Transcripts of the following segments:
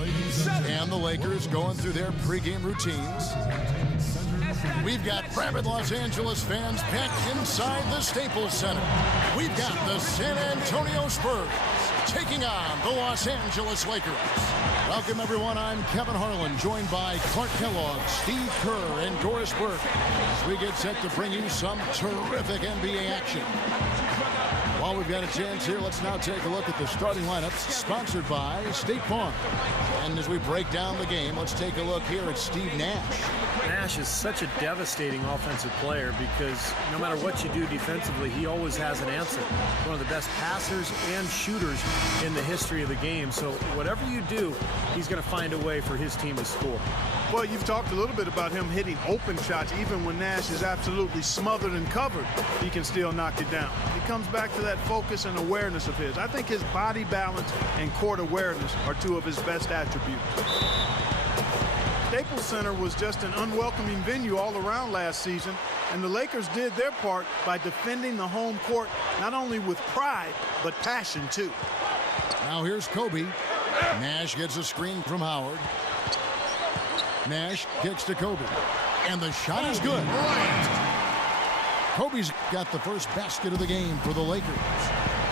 And the Lakers going through their pregame routines. We've got rabid Los Angeles fans packed inside the Staples Center. We've got the San Antonio Spurs taking on the Los Angeles Lakers. Welcome, everyone. I'm Kevin Harlan, joined by Clark Kellogg, Steve Kerr, and Doris Burke, as we get set to bring you some terrific NBA action. While we've got a chance here, let's now take a look at the starting lineups, sponsored by State Farm. And as we break down the game, let's take a look here at Steve Nash. Nash is such a devastating offensive player because no matter what you do defensively, he always has an answer. One of the best passers and shooters in the history of the game. So whatever you do, he's going to find a way for his team to score. Well, you've talked a little bit about him hitting open shots. Even when Nash is absolutely smothered and covered, he can still knock it down. It comes back to that focus and awareness of his. I think his body balance and court awareness are two of his best attributes. Staples Center was just an unwelcoming venue all around last season, and the Lakers did their part by defending the home court not only with pride, but passion too. Now here's Kobe. Nash gets a screen from Howard. Nash kicks to Kobe, and the shot is good. Kobe's got the first basket of the game for the Lakers.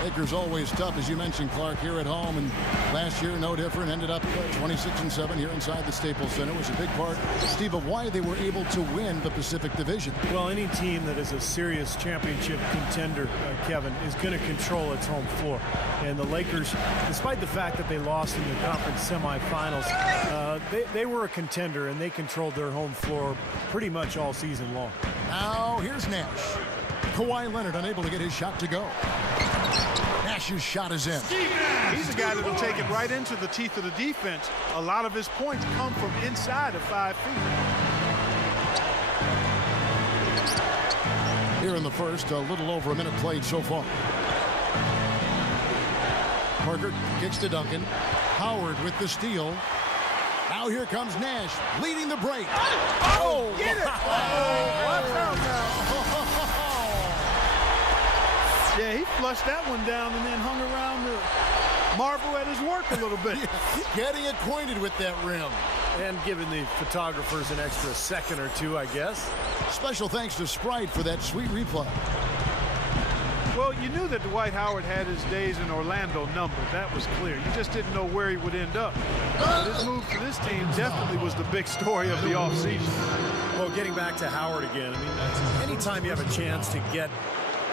Lakers always tough, as you mentioned, Clark, here at home, and last year no different. Ended up 26-7 here inside the Staples Center. Was a big part, Steve, of why they were able to win the Pacific Division. Well, any team that is a serious championship contender, Kevin, is going to control its home floor. And the Lakers, despite the fact that they lost in the conference semifinals, they were a contender, and they controlled their home floor pretty much all season long. Now here's Nash. Kawhi Leonard unable to get his shot to go. Nash's shot is in. He's a guy that'll take it right into the teeth of the defense. A lot of his points come from inside of 5 feet. Here in the first, a little over a minute played so far. Parker kicks to Duncan. Howard with the steal. Now here comes Nash, leading the break. Oh, get it! Watch out now. Yeah, he flushed that one down and then hung around to marvel at his work a little bit. Getting acquainted with that rim. And giving the photographers an extra second or two, I guess. Special thanks to Sprite for that sweet replay. Well, you knew that Dwight Howard had his days in Orlando numbered. That was clear. You just didn't know where he would end up. But his move to this team definitely was the big story of the offseason. Well, getting back to Howard again, I mean, anytime you have a chance to get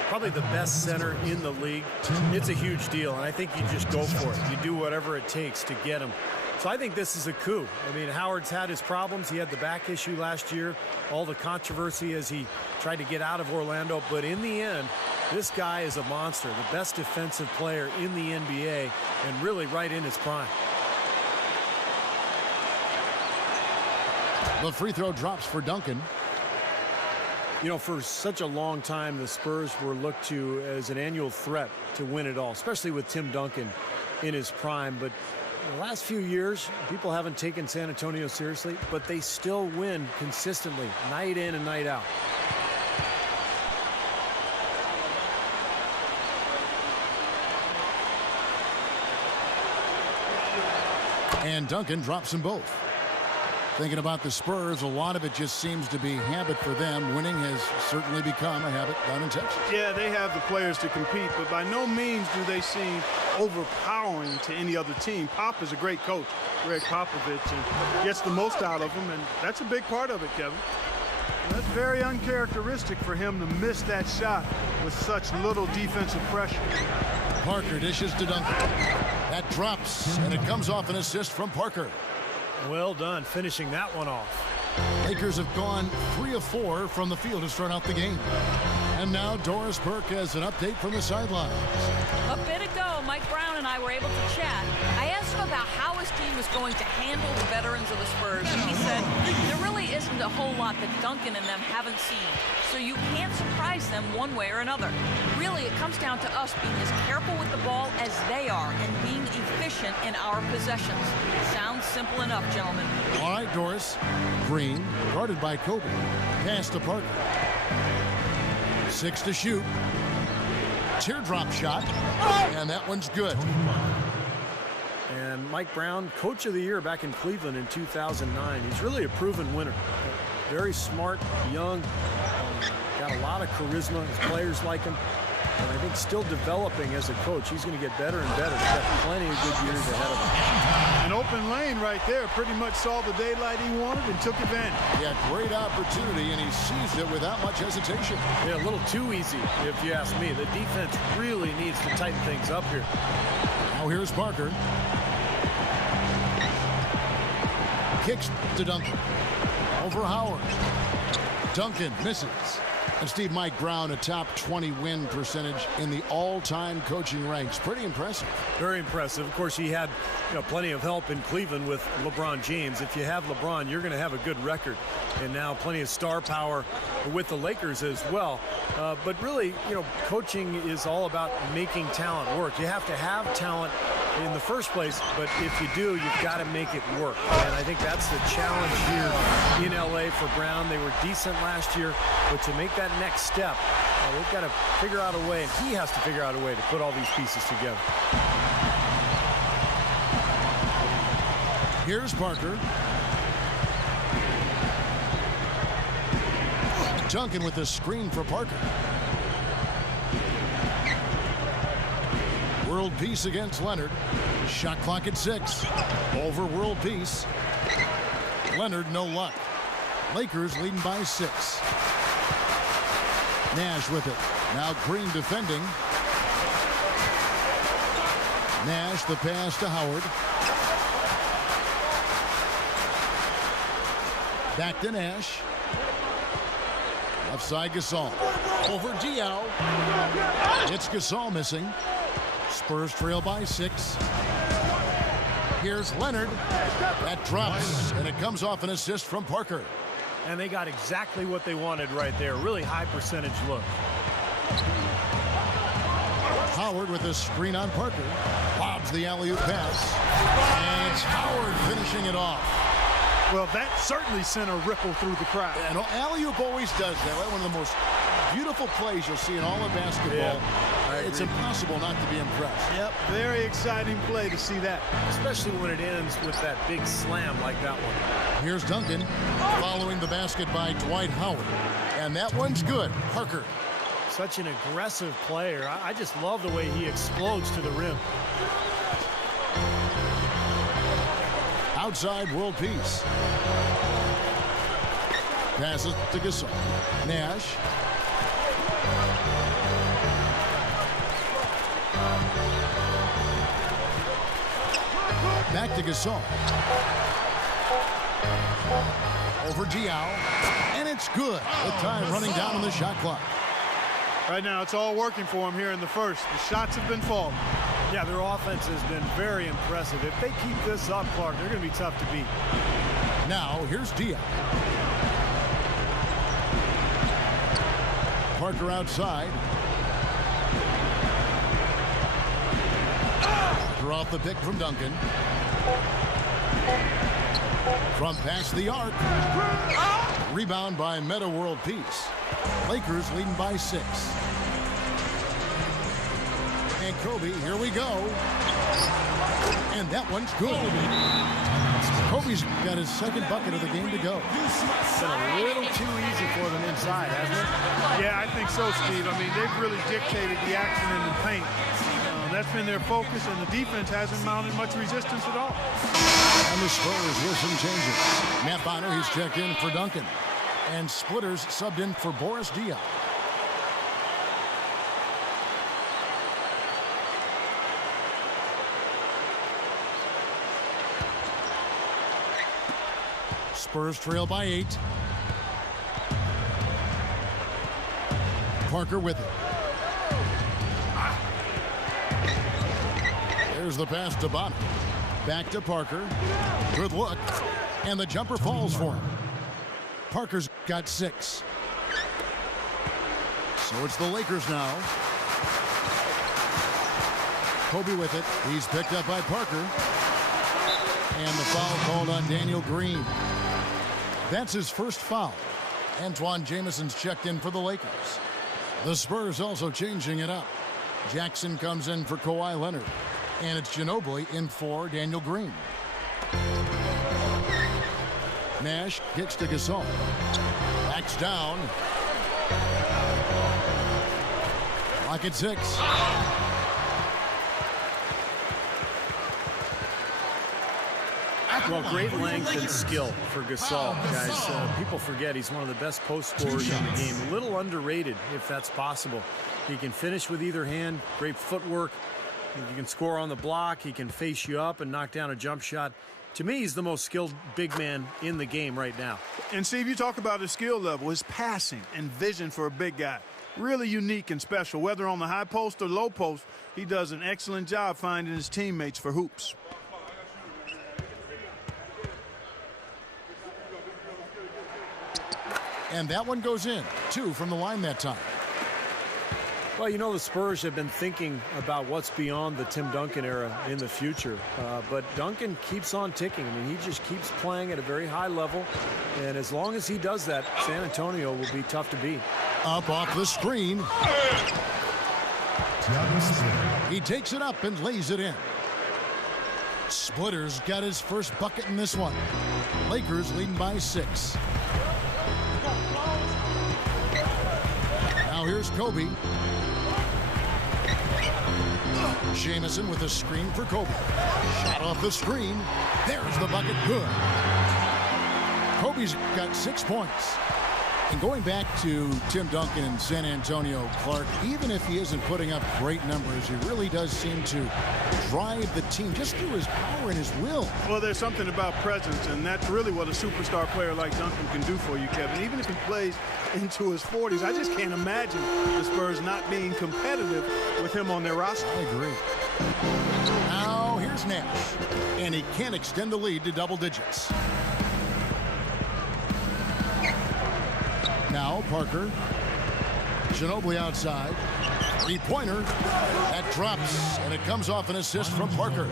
probably the best center in the league, it's a huge deal, and I think you just go for it. You do whatever it takes to get him. So I think this is a coup. I mean, Howard's had his problems. He had the back issue last year, all the controversy as he tried to get out of Orlando, but in the end, this guy is a monster, the best defensive player in the NBA, and really right in his prime. The free throw drops for Duncan. You know, for such a long time, the Spurs were looked to as an annual threat to win it all, especially with Tim Duncan in his prime. But the last few years, people haven't taken San Antonio seriously, but they still win consistently, night in and night out. And Duncan drops them both. Thinking about the Spurs, a lot of it just seems to be habit for them. Winning has certainly become a habit down in Texas. Yeah, they have the players to compete, but by no means do they seem overpowering to any other team. Pop is a great coach, Greg Popovich, and gets the most out of them, and that's a big part of it, Kevin. And that's very uncharacteristic for him to miss that shot with such little defensive pressure. Parker dishes to Duncan. That drops, and it comes off an assist from Parker. Well done, finishing that one off. Lakers have gone 3 of 4 from the field to start out the game. And now Doris Burke has an update from the sidelines. A bit ago, Mike Brown and I were able to chat. I asked him about how his team was going to handle the veterans of the Spurs, and he said there really isn't a whole lot that Duncan and them haven't seen, so you can't surprise them one way or another. Really, it comes down to us being as careful with the ball as they are and being efficient in our possessions. Sounds simple enough, gentlemen. All right, Doris. Green, guarded by Kobe. Pass to Parker. 6 to shoot. Teardrop shot. And that one's good. And Mike Brown, Coach of the Year back in Cleveland in 2009. He's really a proven winner. Very smart, young, got a lot of charisma. His players like him. And I think still developing as a coach. He's going to get better and better. He's got plenty of good years ahead of him. An open lane right there. Pretty much saw the daylight he wanted and took advantage. He had great opportunity, and he seized it without much hesitation. Yeah, a little too easy, if you ask me. The defense really needs to tighten things up here. Now here's Parker. Kicks to Duncan. Over Howard. Duncan misses. And Steve, Mike Brown, a top 20 win percentage in the all-time coaching ranks. Pretty impressive. Very impressive. Of course, he had plenty of help in Cleveland with LeBron James. If you have LeBron, you're going to have a good record. And now plenty of star power with the Lakers as well. But really, coaching is all about making talent work. You have to have talent in the first place, but if you do, you've got to make it work. And I think that's the challenge here in LA for Brown. They were decent last year, but to make that next step, they've got to figure out a way, and he has to figure out a way to put all these pieces together. Here's Parker. Duncan with the screen for Parker. World peace against Leonard. Shot clock at 6. Over world peace. Leonard no luck. Lakers leading by 6. Nash with it. Now Green defending. Nash the pass to Howard. Back to Nash. Left side Gasol. Over Diaw. It's Gasol missing. Spurs trail by 6. Here's Leonard. That drops, and it comes off an assist from Parker. And they got exactly what they wanted right there. Really high percentage look. Howard with a screen on Parker. Lobs the alley-oop pass. And it's Howard finishing it off. Well, that certainly sent a ripple through the crowd. And alley-oop always does that. Right? One of the most beautiful plays you'll see in all of basketball. Yeah, it's impossible not to be impressed. Yep, very exciting play to see that. Especially when it ends with that big slam like that one. Here's Duncan following the basket by Dwight Howard. And that one's good. Parker. Such an aggressive player. I just love the way he explodes to the rim. Outside world peace. Passes to Gasol. Nash. Back to Gasol. Over Diaw. And it's good. With time running down on the shot clock. Right now, it's all working for him here in the first. The shots have been falling. Yeah, their offense has been very impressive. If they keep this up, Clark, they're going to be tough to beat. Now, here's Diaw. Parker outside. Parker off the pick from Duncan. From past the arc. Rebound by Meta World Peace. Lakers leading by 6. And Kobe, here we go. And that one's good. Kobe's got his second bucket of the game to go. It's been a little too easy for them inside, hasn't it? Yeah, I think so, Steve. I mean, they've really dictated the action in the paint. That's been their focus, and the defense hasn't mounted much resistance at all. And the Spurs with some changes. Matt Bonner, he's checked in for Duncan. And Splitters subbed in for Boris Diaw. Spurs trail by 8. Parker with it. There's the pass to Bonner. Back to Parker. Good look. And the jumper falls for him. Parker's got 6. So it's the Lakers now. Kobe with it. He's picked up by Parker. And the foul called on Daniel Green. That's his first foul. Antoine Jameson's checked in for the Lakers. The Spurs also changing it up. Jackson comes in for Kawhi Leonard. And it's Ginobili in for Daniel Green. Nash kicks to Gasol. Backs down. Clock at 6. Well, great length and skill for Gasol, guys. People forget he's one of the best post scorers in the game. A little underrated, if that's possible. He can finish with either hand. Great footwork. He can score on the block. He can face you up and knock down a jump shot. To me, he's the most skilled big man in the game right now. And Steve, you talk about his skill level, his passing and vision for a big guy. Really unique and special. Whether on the high post or low post, he does an excellent job finding his teammates for hoops. And that one goes in. 2 from the line that time. Well, you know, the Spurs have been thinking about what's beyond the Tim Duncan era in the future. But Duncan keeps on ticking. I mean, he just keeps playing at a very high level. And as long as he does that, San Antonio will be tough to beat. Up off the screen. He takes it up and lays it in. Splitter's got his first bucket in this one. Lakers leading by 6. Now here's Kobe. Jamison with a screen for Kobe. Shot off the screen. There's the bucket. Good. Kobe's got 6 points. And going back to Tim Duncan in San Antonio, Clark, even if he isn't putting up great numbers, he really does seem to drive the team just through his power and his will. Well, there's something about presence, and that's really what a superstar player like Duncan can do for you, Kevin. Even if he plays into his 40s, I just can't imagine the Spurs not being competitive with him on their roster. I agree. Now here's Nash, and he can't extend the lead to double digits. Now Parker. Ginobili outside. 3-pointer. That drops, and it comes off an assist from Parker.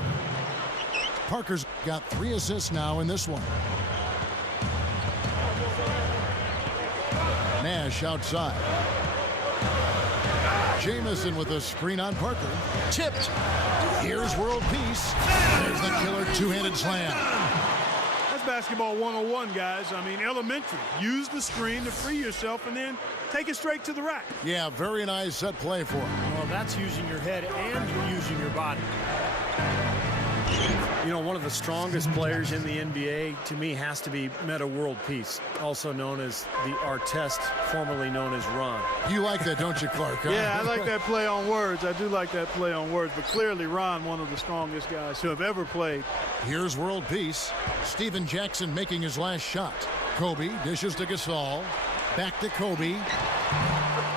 Parker's got 3 assists now in this one. Nash outside. Jamison with a screen on Parker. Tipped. Here's world peace. There's the killer two-handed slam. That's basketball 101, guys. I mean, elementary. Use the screen to free yourself and then take it straight to the rack. Yeah, very nice set play for him. Well, that's using your head and using your body. You know, one of the strongest players in the NBA, to me, has to be Meta World Peace, also known as the Artest, formerly known as Ron. You like that, don't you, Clark? Huh? Yeah, I like that play on words. I do like that play on words. But clearly, Ron, one of the strongest guys who have ever played. Here's world peace. Steven Jackson making his last shot. Kobe dishes to Gasol. Back to Kobe.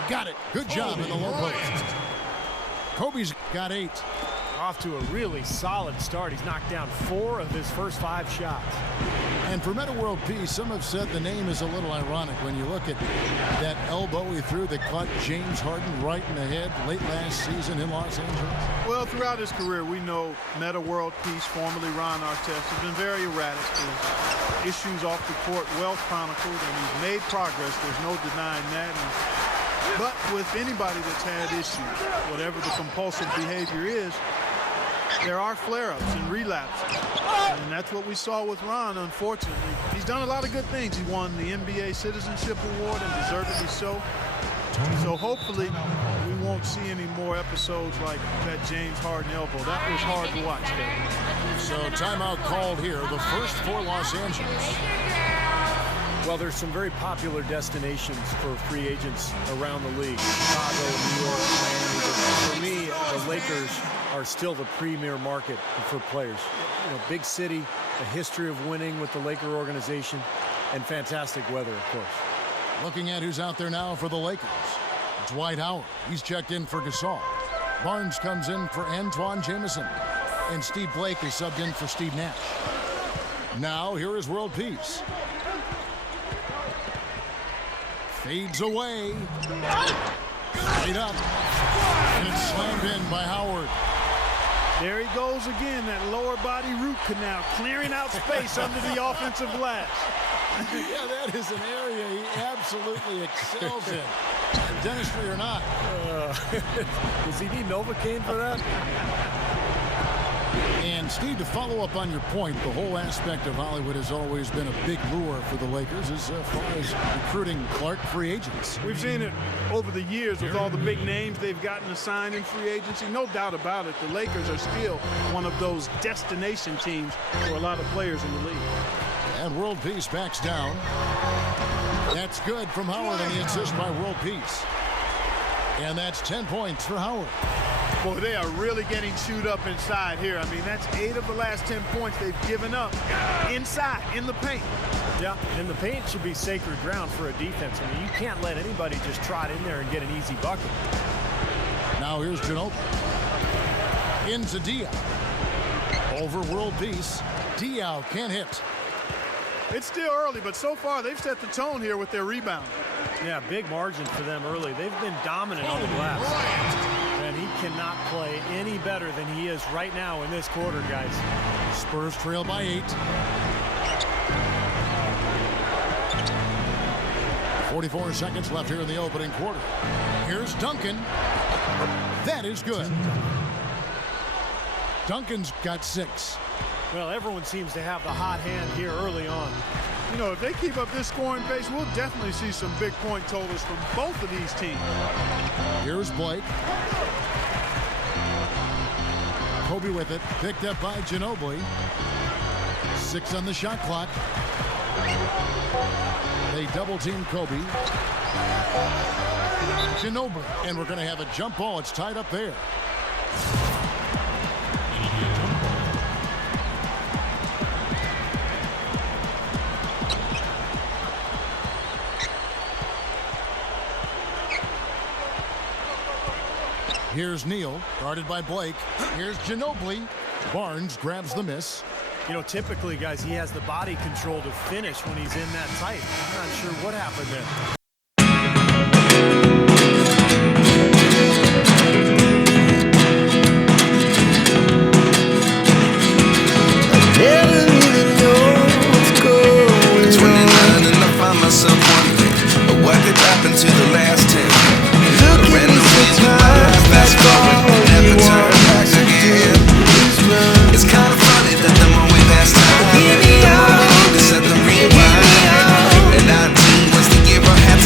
Got it. Good job in the low post. Kobe's got 8. Off to a really solid start. He's knocked down 4 of his first 5 shots. And for Meta World Peace, some have said the name is a little ironic when you look at that elbow he threw that caught James Harden right in the head late last season in Los Angeles. Well, throughout his career, we know Meta World Peace, formerly Ron Artest, has been very erratic. His issues off the court well chronicled, and he's made progress. There's no denying that. But with anybody that's had issues, whatever the compulsive behavior is, there are flare-ups and relapses. And that's what we saw with Ron, unfortunately. He's done a lot of good things. He won the NBA Citizenship Award, and deservedly so. So hopefully we won't see any more episodes like that James Harden elbow. That was hard to watch, Kevin. So timeout called here, the first for Los Angeles. Well, there's some very popular destinations for free agents around the league. Chicago, New York, Miami. For me, the Lakers are still the premier market for players. You know, big city, a history of winning with the Laker organization, and fantastic weather, of course. Looking at who's out there now for the Lakers. Dwight Howard. He's checked in for Gasol. Barnes comes in for Antoine Jamison. And Steve Blake is subbed in for Steve Nash. Now, here is world peace. Fades away. Straight up. And it's slammed in by Howard. There he goes again, that lower body root canal, clearing out space under the offensive glass. Yeah, that is an area he absolutely excels in. Dentistry or not. Does he need Novocaine for that? And Steve, to follow up on your point, the whole aspect of Hollywood has always been a big lure for the Lakers as far as recruiting Clark free agents. We've seen it over the years with all the big names they've gotten assigned in free agency. No doubt about it, the Lakers are still one of those destination teams for a lot of players in the league. And World Peace backs down. That's good from Howard on the assist by World Peace. And that's 10 points for Howard. Boy, they are really getting chewed up inside here. I mean, that's 8 of the last 10 points they've given up inside, in the paint. Yeah, and the paint should be sacred ground for a defense. I mean, you can't let anybody just trot in there and get an easy bucket. Now here's Ginobili. Into Diaw. Over World Peace. Diaw can't hit. It's still early, but so far they've set the tone here with their rebound. Yeah, big margin for them early. They've been dominant on the glass. And he cannot play any better than he is right now in this quarter, guys. Spurs trail by 8. 44 seconds left here in the opening quarter. Here's Duncan. That is good. Duncan's got 6. Well, everyone seems to have the hot hand here early on. You know, if they keep up this scoring pace, we'll definitely see some big point totals from both of these teams. Here's Blake. Kobe with it, picked up by Ginobili. 6 on the shot clock. They double team Kobe. Ginobili, and we're going to have a jump ball. It's tied up there. Here's Neal, guarded by Blake. Here's Ginobili. Barnes grabs the miss. You know, typically, guys, he has the body control to finish when he's in that tight. I'm not sure what happened there. Never really know what's going on. 29 and I find myself wondering what could happen to the last 10. Look at me sometimes, fast forward, never turn back again. It's kind of funny that the more we pass time, the more we need to set the rewind. And 19 was the year I had to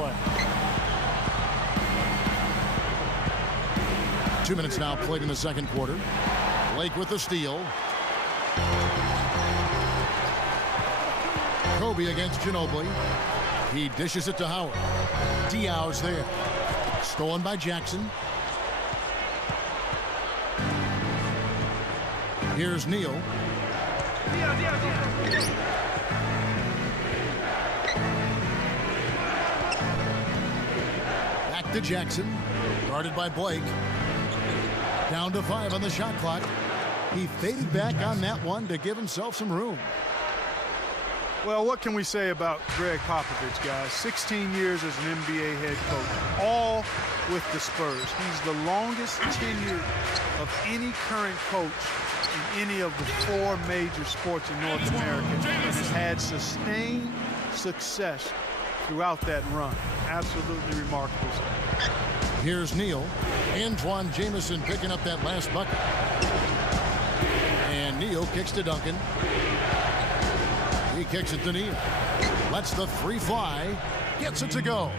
play. 2 minutes now played in the second quarter. Blake with the steal. Kobe against Ginobili. He dishes it to Howard. Diaw's there. Stolen by Jackson. Here's Neal. Back to Jackson. Guarded by Blake. Down to 5 on the shot clock. He faded back on that one to give himself some room. Well, what can we say about Greg Popovich, guys? 16 years as an NBA head coach, all with the Spurs. He's the longest tenure of any current coach in any of the 4 major sports in North America, and has had sustained success throughout that run. Absolutely remarkable. Here's Neal. Antoine Jamison picking up that last bucket. And Neal kicks to Duncan. He kicks it to Neal. Lets the three fly. Gets it to go.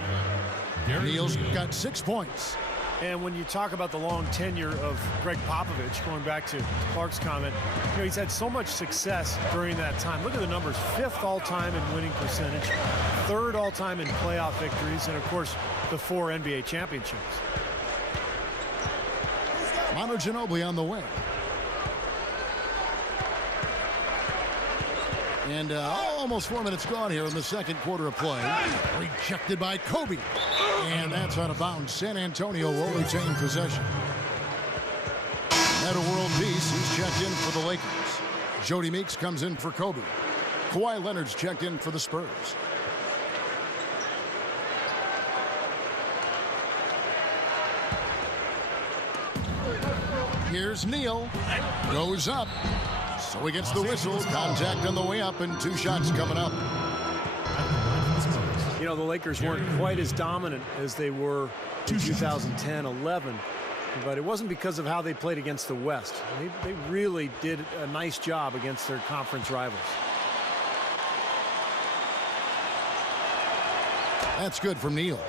Neal's got 6 points. And when you talk about the long tenure of Greg Popovich, going back to Clark's comment, you know, he's had so much success during that time. Look at the numbers: 5th all-time in winning percentage, 3rd all-time in playoff victories, and of course, the 4 NBA championships. Manu Ginobili on the wing. And almost 4 minutes gone here in the second quarter of play. Rejected by Kobe. And that's out of bounds. San Antonio will retain possession. At a world peace, he's checked in for the Lakers. Jody Meeks comes in for Kobe. Kawhi Leonard's checked in for the Spurs. Here's Neal. Goes up. So he gets the whistle. Contact on the way up and 2 shots coming up. You know, the Lakers weren't quite as dominant as they were in 2010-11, but it wasn't because of how they played against the West. They really did a nice job against their conference rivals. That's good from Neal.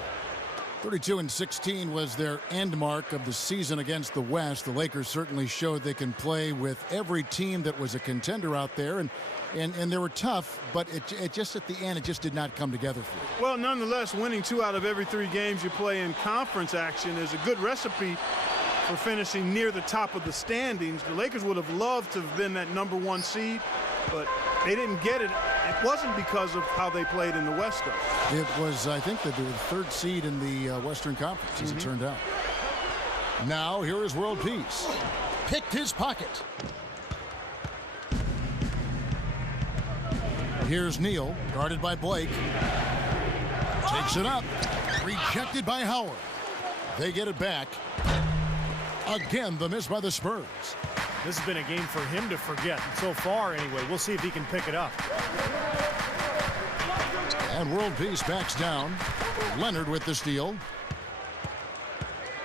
32-16 was their end mark of the season against the West. The Lakers certainly showed they can play with every team that was a contender out there, and they were tough, but it just at the end, it just did not come together for them. Well, nonetheless, winning 2 out of every 3 games you play in conference action is a good recipe for finishing near the top of the standings. The Lakers would have loved to have been that #1 seed, but they didn't get it. It wasn't because of how they played in the West, though. It was, I think, the 3rd seed in the Western Conference, as it turned out. Now, here is world peace. Picked his pocket. Here's Neal, guarded by Blake. Takes it up. Rejected by Howard. They get it back. Again, the miss by the Spurs. This has been a game for him to forget. So far, anyway. We'll see if he can pick it up. And world peace backs down. Leonard with the steal.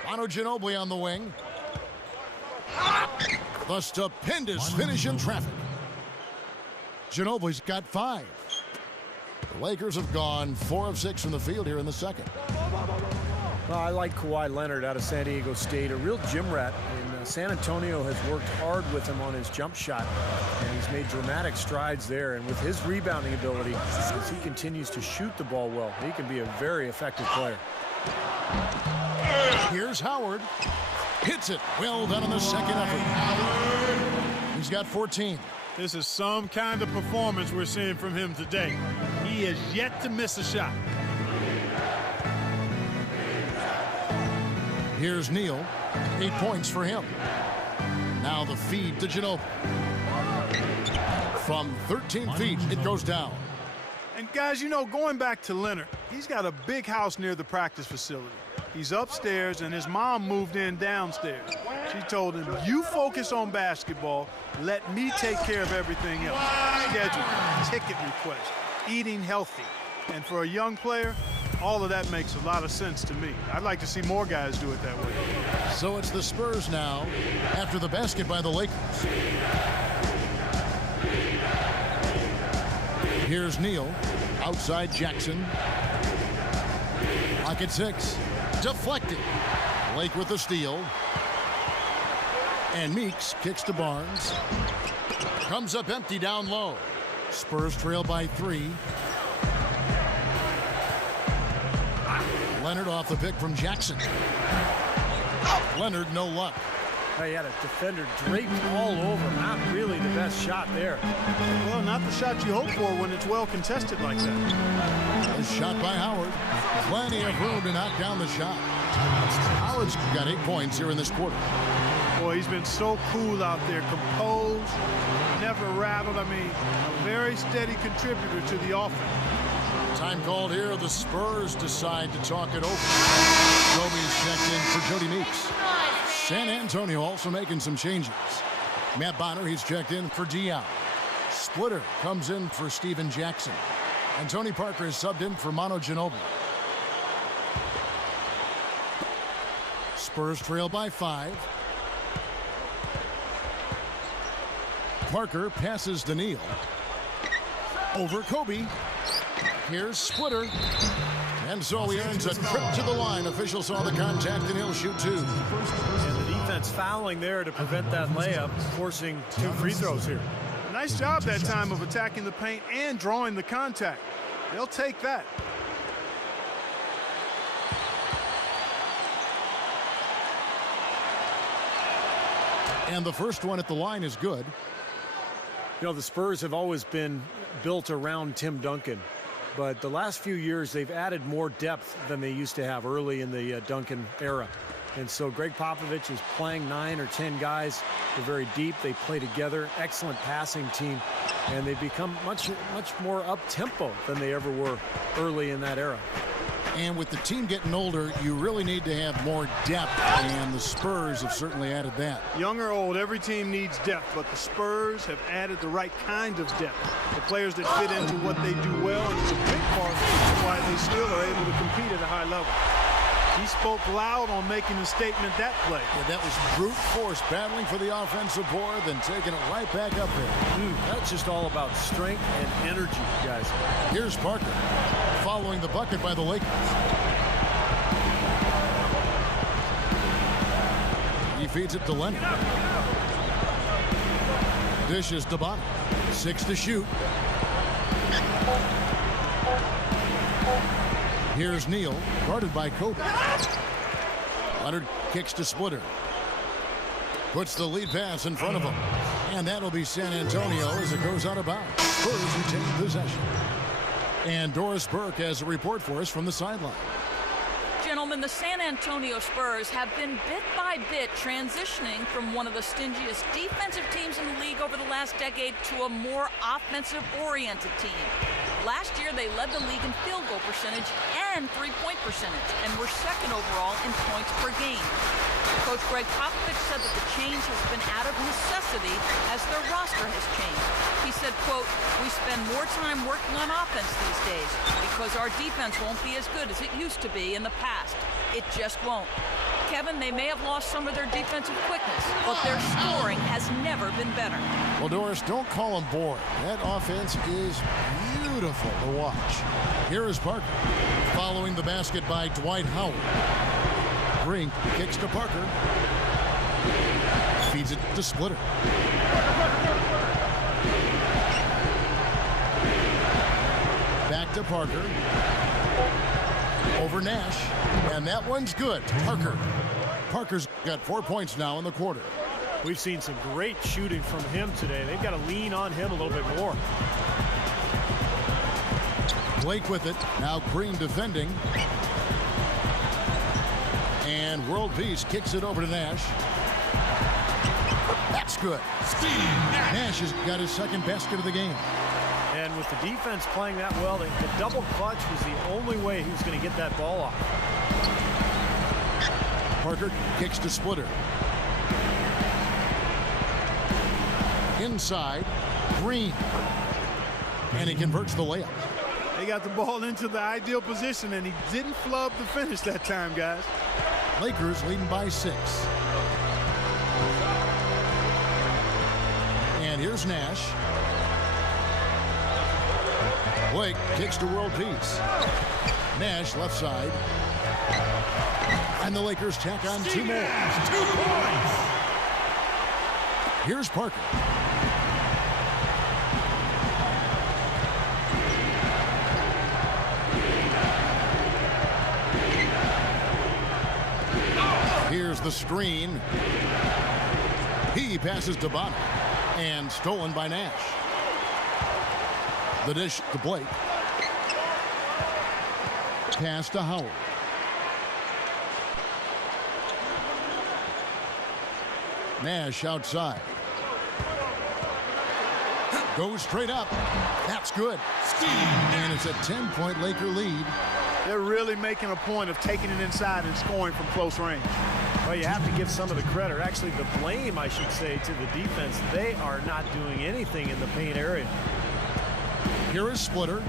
Manu Ginobili on the wing. The stupendous finish in traffic. Ginobili's got 5. The Lakers have gone 4 of 6 from the field here in the second. Well, I like Kawhi Leonard out of San Diego State, a real gym rat. And San Antonio has worked hard with him on his jump shot, and he's made dramatic strides there. And with his rebounding ability, as he continues to shoot the ball well, he can be a very effective player. Here's Howard. Hits it. Well done on the second effort. He's got 14. This is some kind of performance we're seeing from him today. He has yet to miss a shot. Here's Neal. 8 points for him. Now the feed to Ginobili. From 13 feet, it goes down. And guys, you know, going back to Leonard, he's got a big house near the practice facility. He's upstairs, and his mom moved in downstairs. She told him, you focus on basketball, let me take care of everything else. Schedule, ticket request, eating healthy. And for a young player, all of that makes a lot of sense to me. I'd like to see more guys do it that way. So it's the Spurs now after the basket by the Lakers. Here's Neal. Outside Jackson. Second 6. Deflected. Blake with the steal. And Meeks kicks to Barnes. Comes up empty down low. Spurs trail by 3. Leonard off the pick from Jackson. Leonard, no luck. He had a defender draped all over. Not really the best shot there. Well, not the shot you hope for when it's well contested like that. A shot by Howard. Plenty of room to knock down the shot. Howard's got 8 points here in this quarter. Boy, he's been so cool out there, composed, never rattled. I mean, a very steady contributor to the offense. Time called here. The Spurs decide to talk it over. Kobe's checked in for Jody Meeks. San Antonio also making some changes. Matt Bonner, he's checked in for Dion. Splitter comes in for Steven Jackson. And Tony Parker is subbed in for Manu Ginobili. Spurs trail by 5. Parker passes to Neal. Over Kobe. Here's Splitter. And so he earns a trip to the line. Official saw the contact and he'll shoot 2. And the defense fouling there to prevent that layup, forcing 2 free throws here. Nice job that time of attacking the paint and drawing the contact. They'll take that. And the first one at the line is good. You know, the Spurs have always been built around Tim Duncan. But the last few years, they've added more depth than they used to have early in the Duncan era. And so Greg Popovich is playing 9 or 10 guys. They're very deep. They play together. Excellent passing team. And they've become much more up-tempo than they ever were early in that era. And with the team getting older, you really need to have more depth, and the Spurs have certainly added that. Young or old, every team needs depth, but the Spurs have added the right kind of depth. The players that fit into what they do well, and it's a big part of why they still are able to compete at a high level. He spoke loud on making a statement that play. Yeah, that was brute force, battling for the offensive board, then taking it right back up there. That's just all about strength and energy, guys. Here's Parker, following the bucket by the Lakers. He feeds it to Leonard. Dishes to Bonner. 6 to shoot. Here's Neal, guarded by Kobe. Leonard kicks to Splitter. Puts the lead pass in front of him. And that'll be San Antonio as it goes out of bounds. Spurs retain possession. And Doris Burke has a report for us from the sideline. Gentlemen, the San Antonio Spurs have been bit by bit transitioning from one of the stingiest defensive teams in the league over the last decade to a more offensive-oriented team. Last year, they led the league in field goal percentage and three-point percentage, and were second overall in points per game. Coach Greg Popovich said that the change has been out of necessity as their roster has changed. He said, quote, "We spend more time working on offense these days because our defense won't be as good as it used to be in the past. It just won't." Kevin, they may have lost some of their defensive quickness, but their scoring has never been better. Well, Doris, don't call them boring. That offense is beautiful to watch. Here is Parker, following the basket by Dwight Howard. Brink kicks to Parker. Feeds it to Splitter. Back to Parker. Over Nash. And that one's good. Parker's got 4 points now in the quarter. We've seen some great shooting from him today. They've got to lean on him a little bit more. Blake with it. Now Green defending. And World Peace kicks it over to Nash. That's good. Nash has got his second basket of the game. And with the defense playing that well, the double clutch was the only way he was going to get that ball off. Parker kicks to Splitter. Inside, Green. And he converts the layup. They got the ball into the ideal position, and he didn't flub the finish that time, guys. Lakers leading by 6. And here's Nash. Blake kicks to World Peace. Nash left side. And the Lakers tack on 2 more. 2 points. Here's Parker. Here's the screen. He passes to Bonner. And stolen by Nash. The dish to Blake. Pass to Howard. Nash outside. Goes straight up. That's good. And it's a 10-point Laker lead. They're really making a point of taking it inside and scoring from close range. Well, you have to give some of the credit, or actually the blame, I should say, to the defense. They are not doing anything in the paint area. Here is Splitter.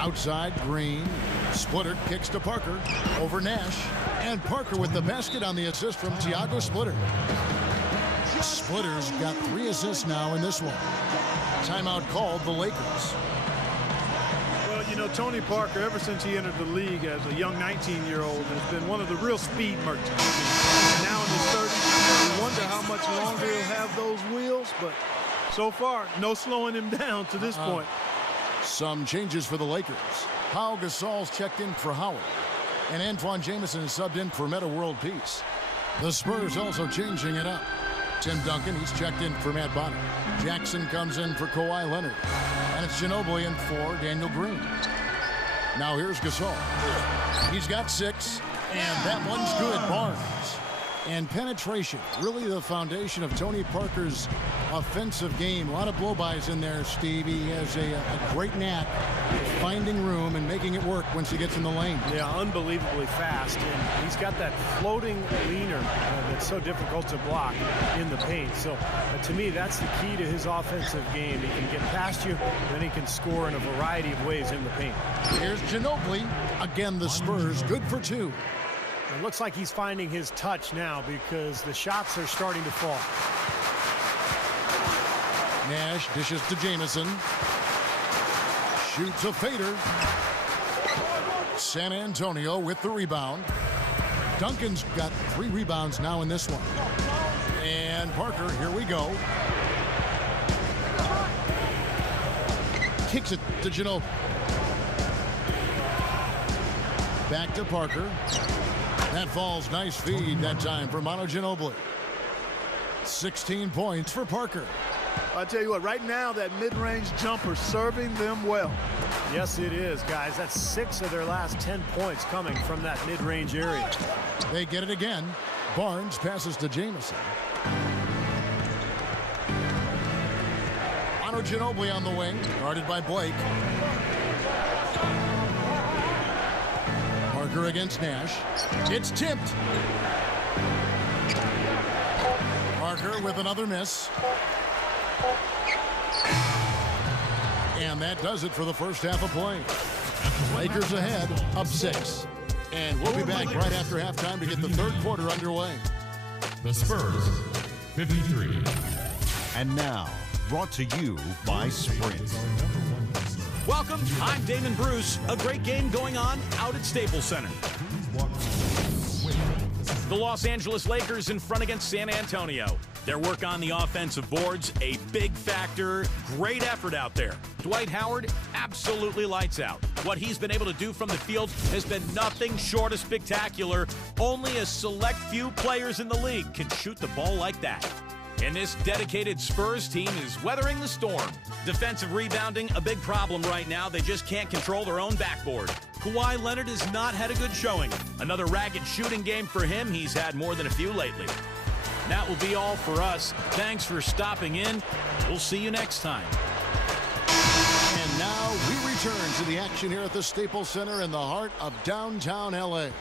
Outside, Green. Splitter kicks to Parker. Over Nash. And Parker with the basket on the assist from Thiago Splitter. Splitter's got 3 assists now in this one. Timeout called the Lakers. Well, you know, Tony Parker, ever since he entered the league as a young 19-year-old, has been one of the real speed merchants. And now in his 30s, you wonder how much longer he'll have those wheels, but so far, no slowing him down to this point. Some changes for the Lakers. Pau Gasol's checked in for Howard. And Antoine Jamison is subbed in for Metta World Peace. The Spurs also changing it up. Tim Duncan, he's checked in for Matt Bonner. Jackson comes in for Kawhi Leonard. And it's Ginobili in for Daniel Green. Now here's Gasol. He's got 6, and that one's good. Barnes. And penetration, really the foundation of Tony Parker's offensive game. A lot of blow-bys in there, Steve. He has a great knack of finding room and making it work once he gets in the lane. Yeah, unbelievably fast. And he's got that floating leaner that's so difficult to block in the paint. So to me, that's the key to his offensive game. He can get past you, then he can score in a variety of ways in the paint. Here's Ginobili. Again, the Spurs good for 2. It looks like he's finding his touch now because the shots are starting to fall. Nash dishes to Jamison. Shoots a fader. San Antonio with the rebound. Duncan's got 3 rebounds now in this one. And Parker, here we go. Kicks it to Ginobili. Back to Parker. That falls. Nice feed that time for Manu Ginobili. 16 points for Parker. I'll tell you what, right now that mid-range jumper serving them well. Yes, it is, guys. That's 6 of their last 10 points coming from that mid-range area. They get it again. Barnes passes to Jamison. Manu Ginobili on the wing, guarded by Blake. Parker against Nash. It's tipped. Parker with another miss. And that does it for the first half of play. Lakers ahead, up 6. And we'll be back right after halftime to get the third quarter underway. The Spurs, 53. And now, brought to you by Sprint. Welcome, I'm Damon Bruce. A great game going on out at Staples Center. The Los Angeles Lakers in front against San Antonio. Their work on the offensive boards, a big factor. Great effort out there. Dwight Howard, absolutely lights out. What he's been able to do from the field has been nothing short of spectacular. Only a select few players in the league can shoot the ball like that. And this dedicated Spurs team is weathering the storm. Defensive rebounding, a big problem right now. They just can't control their own backboard. Kawhi Leonard has not had a good showing. Another ragged shooting game for him. He's had more than a few lately. That will be all for us. Thanks for stopping in. We'll see you next time. And now we return to the action here at the Staples Center in the heart of downtown L.A.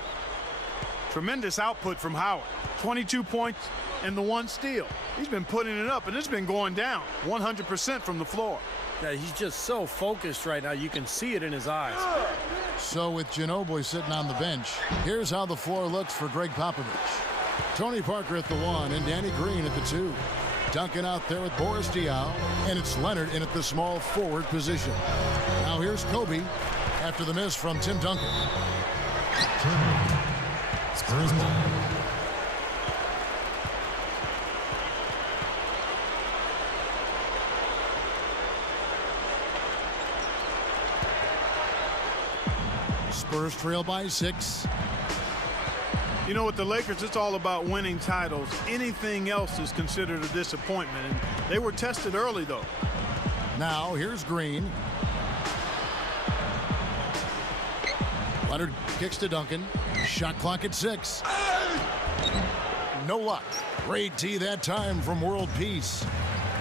Tremendous output from Howard. 22 points and the 1 steal. He's been putting it up, and it's been going down 100% from the floor. Yeah, he's just so focused right now. You can see it in his eyes. So with Ginobili sitting on the bench, here's how the floor looks for Greg Popovich. Tony Parker at the 1 and Danny Green at the 2. Duncan out there with Boris Diaw, and it's Leonard in at the small forward position. Now here's Kobe after the miss from Tim Duncan. Spurs ball. Spurs trail by 6. You know, with the Lakers, it's all about winning titles. Anything else is considered a disappointment, and they were tested early, though. Now, here's Green. Leonard kicks to Duncan. Shot clock at 6. No luck. Great tee that time from World Peace.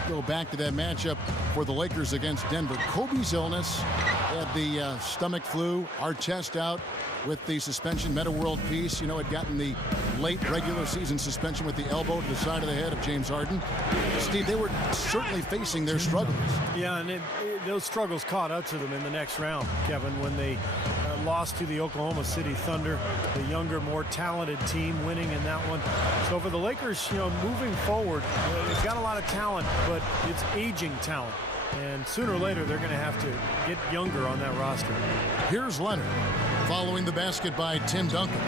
Go back to that matchup for the Lakers against Denver. Kobe's illness, had the stomach flu, Artest out with the suspension. Meta World Peace, you know, had gotten the late regular season suspension with the elbow to the side of the head of James Harden. Steve, they were certainly facing their struggles. Yeah, and those struggles caught up to them in the next round, Kevin, when they lost to the Oklahoma City Thunder, the younger, more talented team winning in that one. So for the Lakers, you know, moving forward, they've got a lot of talent, but it's aging talent. And sooner or later, they're going to have to get younger on that roster. Here's Leonard following the basket by Tim Duncan.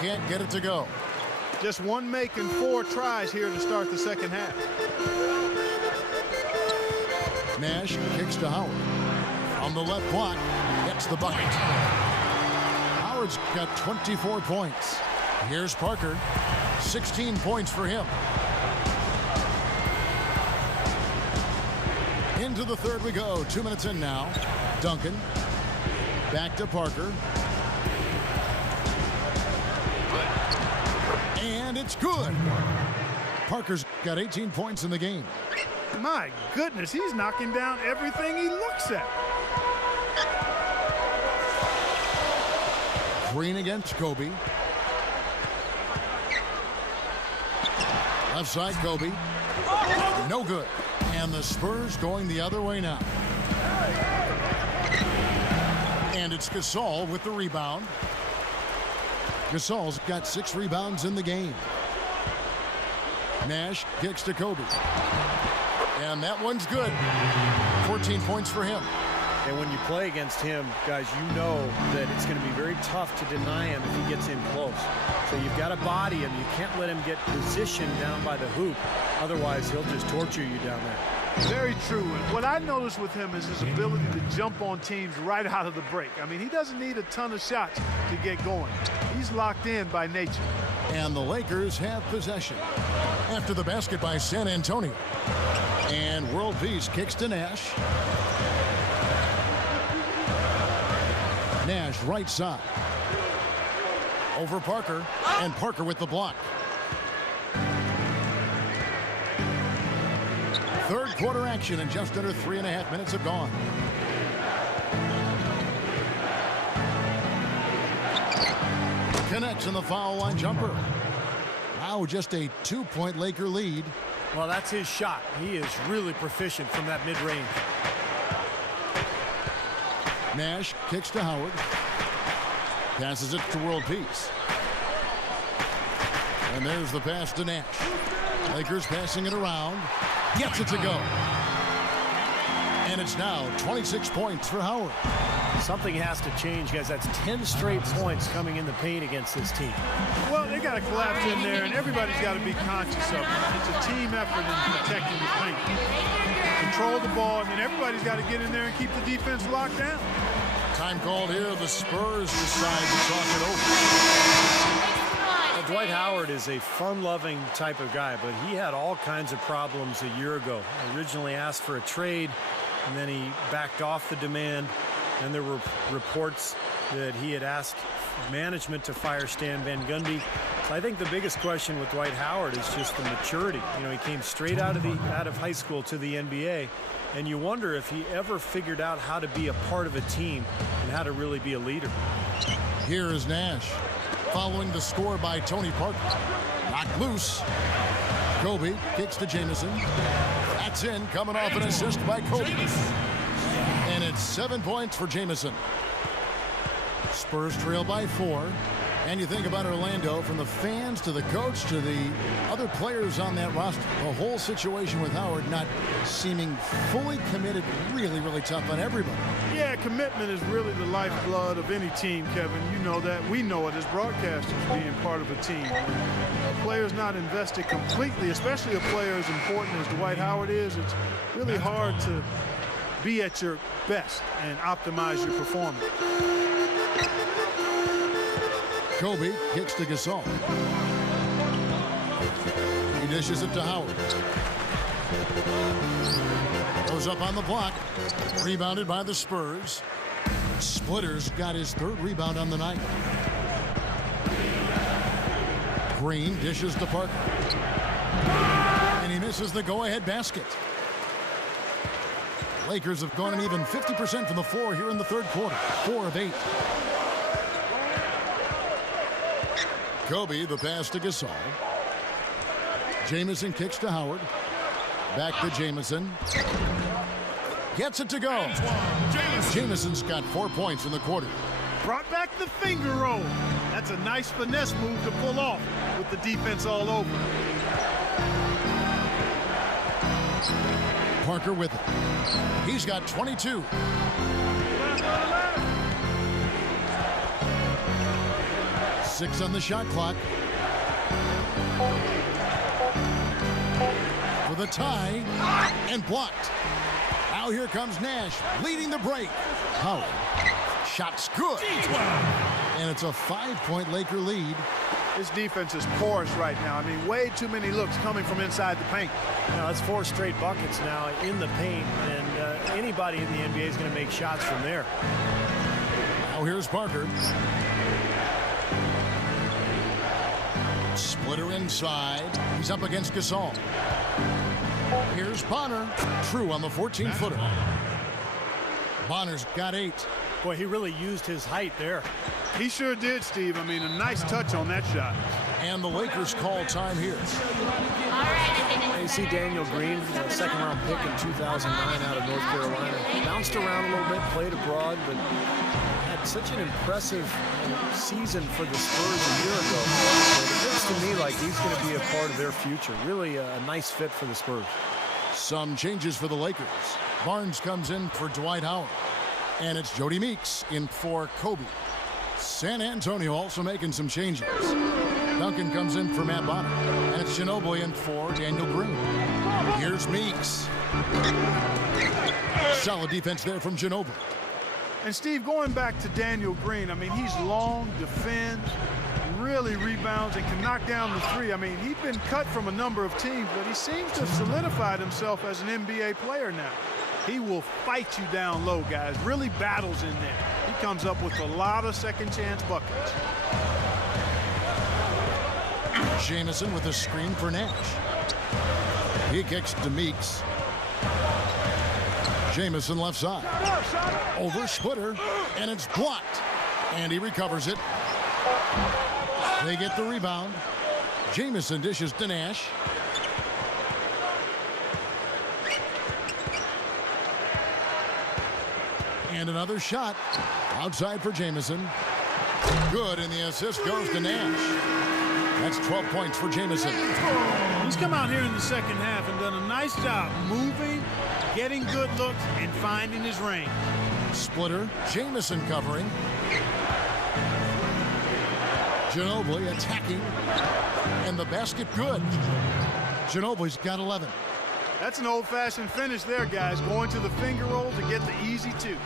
Can't get it to go. Just one make and 4 tries here to start the second half. Nash kicks to Howard. On the left block, gets the bucket. Howard's got 24 points. Here's Parker. 16 points for him. Into the third we go. 2 minutes in now. Duncan. Back to Parker. And it's good. Parker's got 18 points in the game. My goodness, he's knocking down everything he looks at. Green against Kobe. Left side, Kobe. No good. And the Spurs going the other way now. And it's Gasol with the rebound. Gasol's got 6 rebounds in the game. Nash kicks to Kobe. And that one's good. 14 points for him. And when you play against him, guys, you know that it's going to be very tough to deny him if he gets in close. So you've got to body him. You can't let him get positioned down by the hoop. Otherwise, he'll just torture you down there. Very true. And what I noticed with him is his ability to jump on teams right out of the break. I mean, he doesn't need a ton of shots to get going. He's locked in by nature. And the Lakers have possession after the basket by San Antonio. And World Peace kicks to Nash. Nash right side. Over Parker. And Parker with the block. Third quarter action and just under 3.5 minutes have gone. Connects in the foul line jumper. Now just a 2-point Laker lead. Well, that's his shot. He is really proficient from that mid-range. Nash kicks to Howard. Passes it to World Peace. And there's the pass to Nash. Lakers passing it around. Gets it to go. And it's now 26 points for Howard. Something has to change, guys. That's 10 straight points coming in the paint against this team. Well, they got to collapse in there, and everybody's got to be conscious of it. It's a team effort in protecting the paint. Control the ball, and then everybody's got to get in there and keep the defense locked down. Time called here. The Spurs decide to talk it over. Dwight Howard is a fun-loving type of guy, but he had all kinds of problems a year ago. Originally asked for a trade, and then he backed off the demand. And there were reports that he had asked management to fire Stan Van Gundy. So I think the biggest question with Dwight Howard is just the maturity. You know, he came straight out of high school to the NBA, and you wonder if he ever figured out how to be a part of a team and how to really be a leader. Here is Nash, following the score by Tony Parker. Knocked loose. Kobe kicks to Jamison. That's in, coming off an assist by Kobe. And it's 7 points for Jamison. Spurs trail by 4. And you think about Orlando, from the fans to the coach to the other players on that roster, the whole situation with Howard not seeming fully committed, really, really tough on everybody. Yeah, commitment is really the lifeblood of any team, Kevin. You know that. We know it as broadcasters, being part of a team. When a player's not invested completely, especially a player as important as Dwight Howard is, it's really hard to be at your best and optimize your performance. Kobe kicks to Gasol. He dishes it to Howard. Goes up on the block. Rebounded by the Spurs. Splitter's got his 3rd rebound on the night. Green dishes to Parker. And he misses the go-ahead basket. Lakers have gone an even 50% from the floor here in the 3rd quarter. 4 of 8. Kobe, the pass to Gasol. Jamison kicks to Howard. Back to Jamison. Gets it to go. Jamison's got 4 points in the quarter. Brought back the finger roll. That's a nice finesse move to pull off with the defense all over. Parker with it. He's got 22. Six on the shot clock. For the tie, and blocked. Now here comes Nash, leading the break. Howard, shot's good. And it's a 5-point Laker lead. This defense is porous right now. I mean, way too many looks coming from inside the paint. Now, that's 4 straight buckets now in the paint, and anybody in the NBA is going to make shots from there. Now here's Parker. Splitter inside. He's up against Gasol. Here's Bonner. True on the 14-footer. Bonner's got 8. Boy, he really used his height there. He sure did, Steve. I mean, a nice touch on that shot. And the Lakers call time here. You see Daniel Green, a 2nd-round pick in 2009 out of North Carolina. Bounced around a little bit, played abroad, but had such an impressive season for the Spurs a year ago. It looks to me like he's going to be a part of their future. Really a nice fit for the Spurs. Some changes for the Lakers. Barnes comes in for Dwight Howard. And it's Jody Meeks in for Kobe. San Antonio also making some changes. Duncan comes in for Matt Bonner. And it's Ginobili in for Daniel Green. Here's Meeks. Solid defense there from Ginobili. And Steve, going back to Daniel Green, I mean, he's long, defends, really rebounds, and can knock down the 3. I mean, he's been cut from a number of teams, but he seems to have solidified himself as an NBA player now. He will fight you down low, guys. Really battles in there. He comes up with a lot of second-chance buckets. Jamison with a screen for Nash. He kicks to Meeks. Jamison left side. Over Splitter, and it's blocked. And he recovers it. They get the rebound. Jamison dishes to Nash. And another shot outside for Jamison. Good, and the assist goes to Nash. That's 12 points for Jamison. He's come out here in the second half and done a nice job moving, getting good looks, and finding his range. Splitter, Jamison covering. Ginobili attacking. And the basket good. Ginobili's got 11. That's an old-fashioned finish there, guys. Going to the finger roll to get the easy 2.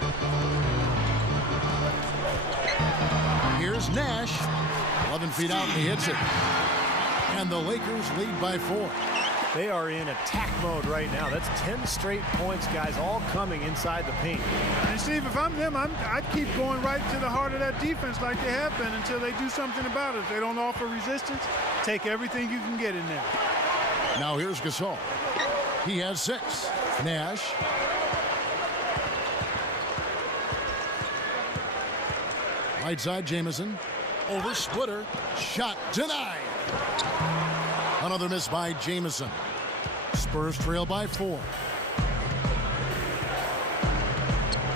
Here's Nash. 11 feet out, and he hits it. And the Lakers lead by 4. They are in attack mode right now. That's 10 straight points, guys, all coming inside the paint. And, Steve, if I'm them, I'd keep going right to the heart of that defense like they have been until they do something about it. If they don't offer resistance, take everything you can get in there. Now here's Gasol. He has 6. Nash. Right side, Jamison. Over Splitter. Shot denied. Another miss by Jamison. Spurs trail by 4.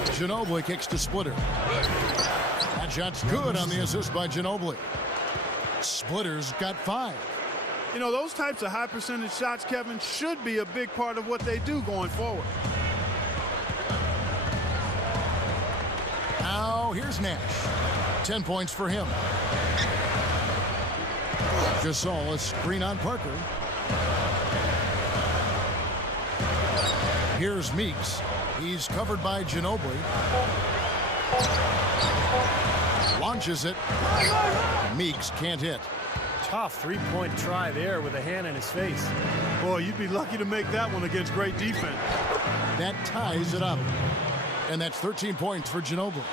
Ginobili kicks to Splitter. That shot's good on the assist by Ginobili. Splitter's got 5. You know, those types of high percentage shots, Kevin, should be a big part of what they do going forward. Now here's Nash. 10 points for him. Gasol, a screen on Parker. Here's Meeks. He's covered by Ginobili. Launches it. Meeks can't hit. Tough three-point try there with a hand in his face. Boy, you'd be lucky to make that one against great defense. That ties it up. And that's 13 points for Ginobili.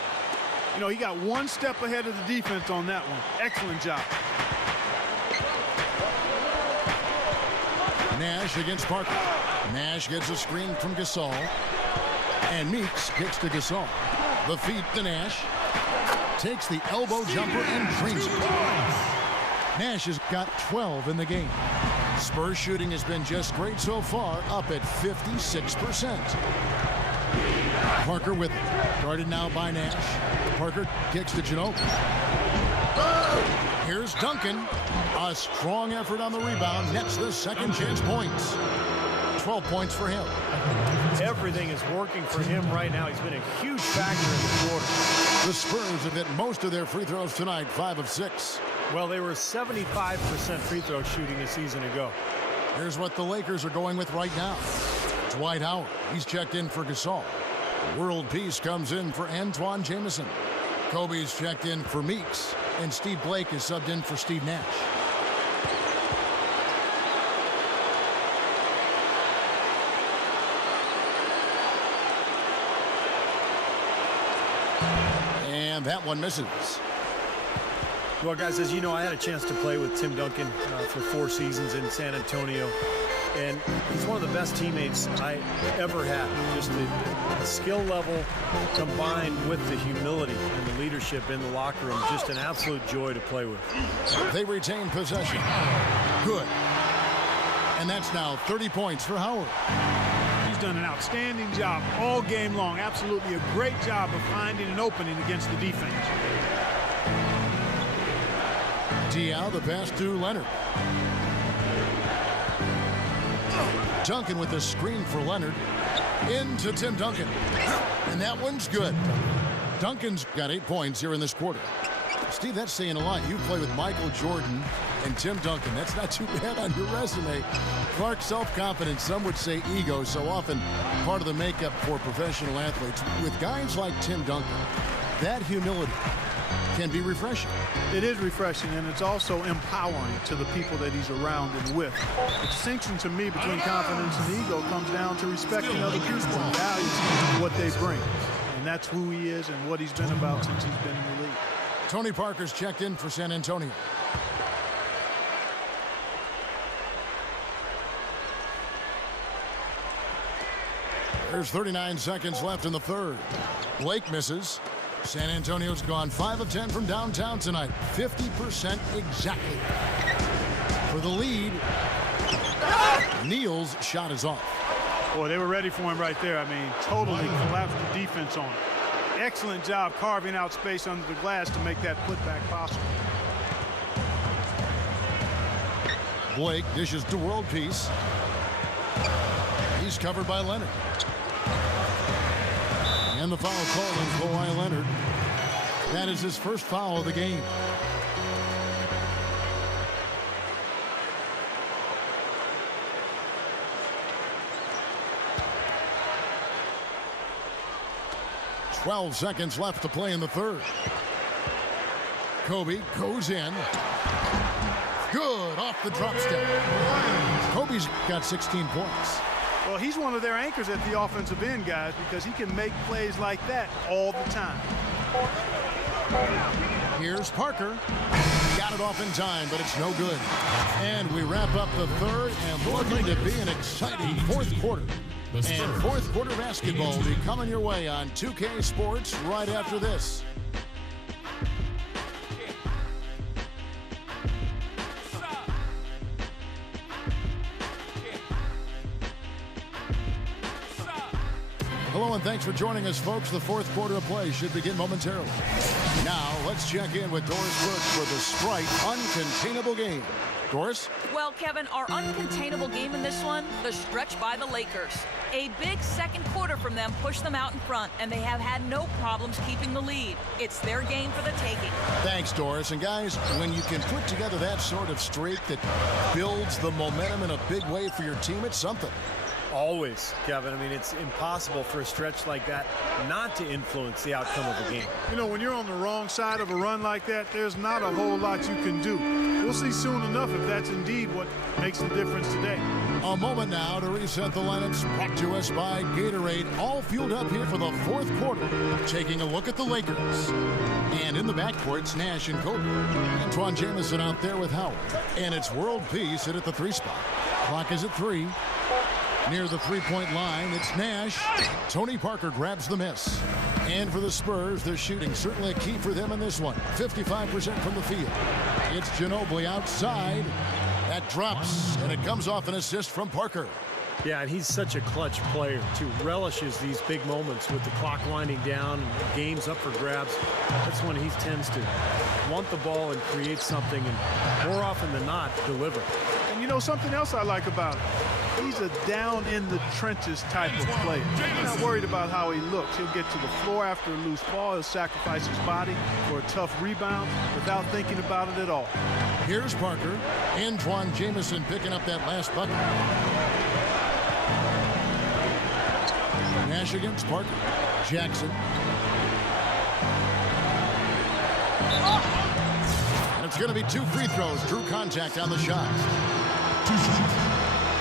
You know, he got one step ahead of the defense on that one. Excellent job. Nash against Parker. Nash gets a screen from Gasol. And Meeks kicks to Gasol. The feet to Nash. Takes the elbow jumper and drains it. Nash has got 12 in the game. Spurs shooting has been just great so far, up at 56%. Parker with it. Guarded now by Nash. Parker kicks to Ginobili. Here's Duncan. A strong effort on the rebound. Nets the second chance points. 12 points for him. Everything is working for him right now. He's been a huge factor in the quarter. The Spurs have hit most of their free throws tonight, 5 of 6. Well, they were 75% free throw shooting a season ago. Here's what the Lakers are going with right now. Dwight Howard. He's checked in for Gasol. World Peace comes in for Antoine Jamison. Kobe's checked in for Meeks. And Steve Blake is subbed in for Steve Nash. And that one misses. Well, guys, as you know, I had a chance to play with Tim Duncan for 4 seasons in San Antonio. And he's one of the best teammates I ever had. Just the skill level combined with the humility and the leadership in the locker room. Just an absolute joy to play with. They retain possession. Good. And that's now 30 points for Howard. He's done an outstanding job all game long. Absolutely a great job of finding an opening against the defense. Diaw, the pass to Leonard. Duncan with the screen for Leonard. Into Tim Duncan. And that one's good. Duncan's got 8 points here in this quarter. Steve, that's saying a lot. You play with Michael Jordan and Tim Duncan. That's not too bad on your resume. Clark, self-confidence, some would say ego, so often part of the makeup for professional athletes. With guys like Tim Duncan, that humility can be refreshing. It is refreshing, and it's also empowering to the people that he's around and with. The distinction to me between confidence and ego comes down to respecting other people and valuing what they bring. And that's who he is and what he's been about since he's been in the league. Tony Parker's checked in for San Antonio. There's 39 seconds left in the third. Blake misses. San Antonio's gone 5 of 10 from downtown tonight. 50% exactly. For the lead, Neal's shot is off. Boy, they were ready for him right there. I mean, totally collapsed the defense on him. Excellent job carving out space under the glass to make that putback possible. Blake dishes to World Peace. He's covered by Leonard. And the foul called on Kawhi Leonard. That is his first foul of the game. "12 seconds left to play in the third. Kobe goes in. Good off the drop step. Kobe's got 16 points. Well, he's one of their anchors at the offensive end, guys, because he can make plays like that all the time. Here's Parker. Got it off in time, but it's no good. And we wrap up the third, and looking to be an exciting fourth quarter. And fourth quarter basketball will be coming your way on 2K Sports right after this. Hello and thanks for joining us, folks. The fourth quarter of play should begin momentarily. Now, let's check in with Doris Burke for the Sprite Uncontainable Game. Doris? Well, Kevin, our uncontainable game in this one, the stretch by the Lakers. A big second quarter from them pushed them out in front, and they have had no problems keeping the lead. It's their game for the taking. Thanks, Doris. And guys, when you can put together that sort of streak that builds the momentum in a big way for your team, it's something. Always, Kevin. I mean, it's impossible for a stretch like that not to influence the outcome of a game. You know, when you're on the wrong side of a run like that, there's not a whole lot you can do. We'll see soon enough if that's indeed what makes the difference today. A moment now to reset the lineups, brought to us by Gatorade. All fueled up here for the fourth quarter. Taking a look at the Lakers. And in the backcourt, it's Nash and Kobe. Antoine Jamison out there with Howard. And it's World Peace at the 3 spot. Clock is at 3. Near the three-point line, it's Nash. Tony Parker grabs the miss. And for the Spurs, they're shooting certainly a key for them in this one. 55% from the field. It's Ginobili outside. That drops, and it comes off an assist from Parker. Yeah, and he's such a clutch player, too. Relishes these big moments with the clock winding down and games up for grabs. That's when he tends to want the ball and create something, and more often than not, deliver. And you know something else I like about him? He's a down-in-the-trenches type of player. He's not worried about how he looks. He'll get to the floor after a loose ball. He'll sacrifice his body for a tough rebound without thinking about it at all. Here's Parker. Antoine Jamison picking up that last bucket. Nash against Parker. Jackson. And it's going to be 2 free throws. Drew contact on the shot.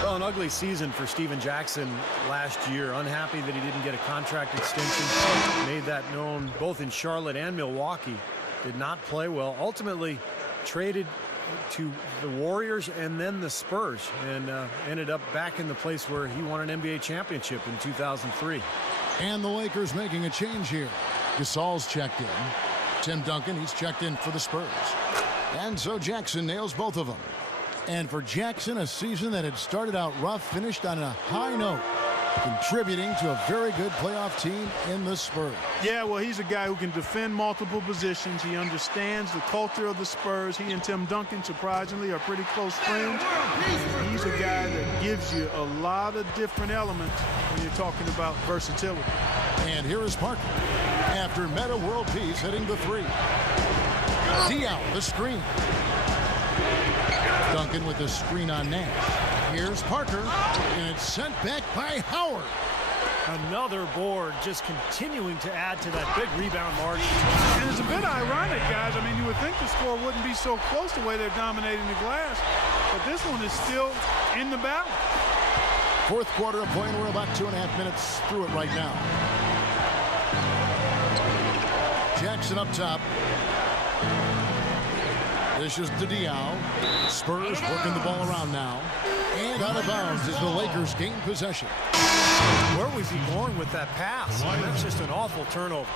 Well, an ugly season for Steven Jackson last year. Unhappy that he didn't get a contract extension. Made that known both in Charlotte and Milwaukee. Did not play well. Ultimately traded to the Warriors and then the Spurs, and ended up back in the place where he won an NBA championship in 2003. And the Lakers making a change here. Gasol's checked in. Tim Duncan, he's checked in for the Spurs. And so Jackson nails both of them. And for Jackson, a season that had started out rough, finished on a high note, contributing to a very good playoff team in the Spurs. Yeah, well, he's a guy who can defend multiple positions. He understands the culture of the Spurs. He and Tim Duncan, surprisingly, are pretty close friends. And he's a guy that gives you a lot of different elements when you're talking about versatility. And here is Parker. After Meta World Peace hitting the 3. Diaw, the screen. Duncan with the screen on Nash. Here's Parker, and it's sent back by Howard. Another board, just continuing to add to that big rebound margin. And it's a bit ironic, guys. I mean, you would think the score wouldn't be so close the way they're dominating the glass, but this one is still in the battle. Fourth quarter of play, and we're about 2.5 minutes through it right now. Jackson up top. This is to Diaw. Spurs working the ball around now. And out of bounds as the Lakers gain possession. Where was he going with that pass? That's just an awful turnover.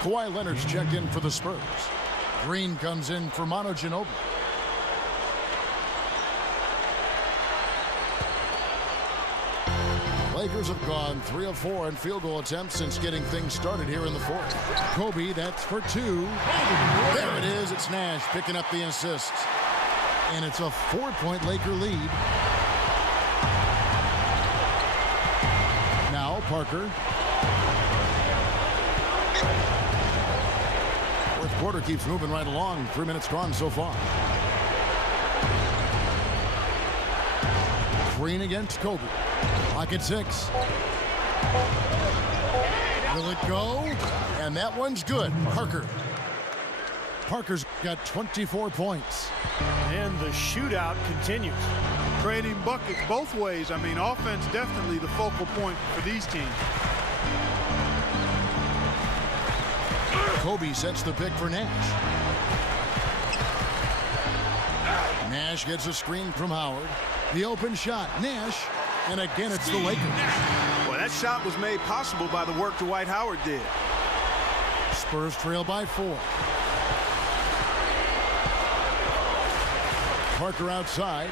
Kawhi Leonard's checked in for the Spurs. Green comes in for Manu Ginobili. Lakers have gone 3 of 4 in field goal attempts since getting things started here in the fourth. Kobe, that's for 2. There it is. It's Nash picking up the assist. And it's a 4-point Laker lead. Now Parker. Fourth quarter keeps moving right along. 3 minutes gone so far. Green against Kobe. Pocket 6. Will it go? And that one's good. Parker. Parker's got 24 points. And the shootout continues. Trading buckets both ways. I mean, offense definitely the focal point for these teams. Kobe sets the pick for Nash. Nash gets a screen from Howard. The open shot. Nash. And again, it's the Lakers. Well, that shot was made possible by the work Dwight Howard did. Spurs trail by 4. Parker outside.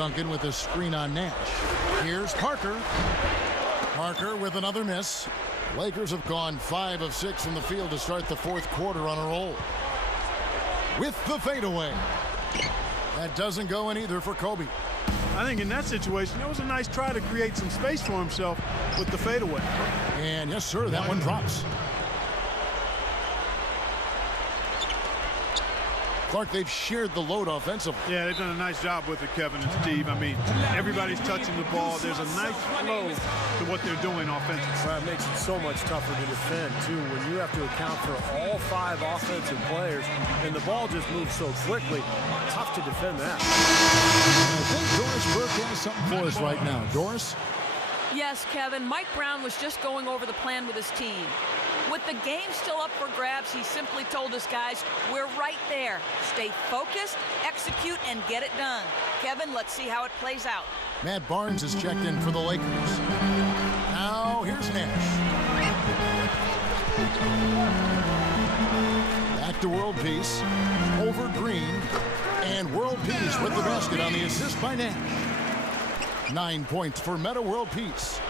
Duncan with a screen on Nash. Here's Parker. Parker with another miss. Lakers have gone 5 of 6 from the field to start the fourth quarter on a roll. With the fadeaway. That doesn't go in either for Kobe. I think in that situation, that was a nice try to create some space for himself with the fadeaway. And yes, sir, that one drops. Clark, they've shared the load offensively. Yeah, they've done a nice job with it, Kevin and Steve. I mean, everybody's touching the ball. There's a nice flow to what they're doing offensively. Well, it makes it so much tougher to defend, too, when you have to account for all 5 offensive players, and the ball just moves so quickly. Tough to defend that. I think Doris Burke has something for us right now. Doris? Yes, Kevin. Mike Brown was just going over the plan with his team. With the game still up for grabs, he simply told his guys, we're right there. Stay focused, execute, and get it done. Kevin, let's see how it plays out. Matt Barnes has checked in for the Lakers. Now, here's Nash. Back to World Peace. Over Green. And World Peace with the basket on the assist by Nash. 9 points for Meta World Peace.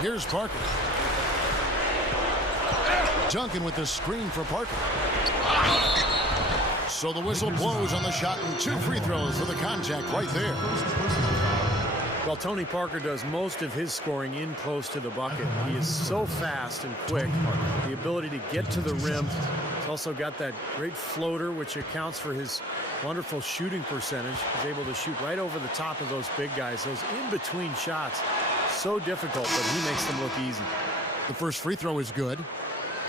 Here's Parker. Duncan with the screen for Parker. So the whistle blows on the shot and 2 free throws for the contact right there. Well, Tony Parker does most of his scoring in close to the bucket. He is so fast and quick. The ability to get to the rim. He's also got that great floater, which accounts for his wonderful shooting percentage. He's able to shoot right over the top of those big guys. Those in-between shots, so difficult, but he makes them look easy. The first free throw is good.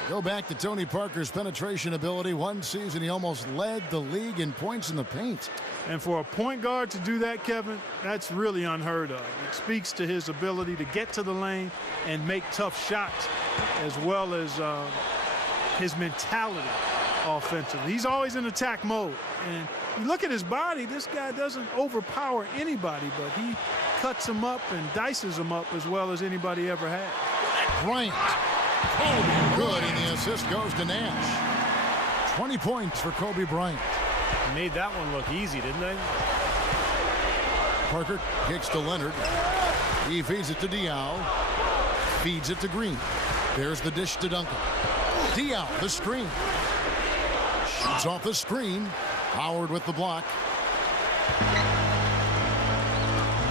Go back to Tony Parker's penetration ability. One season, he almost led the league in points in the paint. And for a point guard to do that, Kevin, that's really unheard of. It speaks to his ability to get to the lane and make tough shots, as well as his mentality offensively. He's always in attack mode. And you look at his body, this guy doesn't overpower anybody, but he cuts him up and dices him up as well as anybody ever had. Bryant. Kobe good, and the assist goes to Nash. 20 points for Kobe Bryant. Made that one look easy, didn't they? Parker kicks to Leonard. He feeds it to Diaw. Feeds it to Green. There's the dish to Duncan. Diaw, the screen. Shoots off the screen. Howard with the block.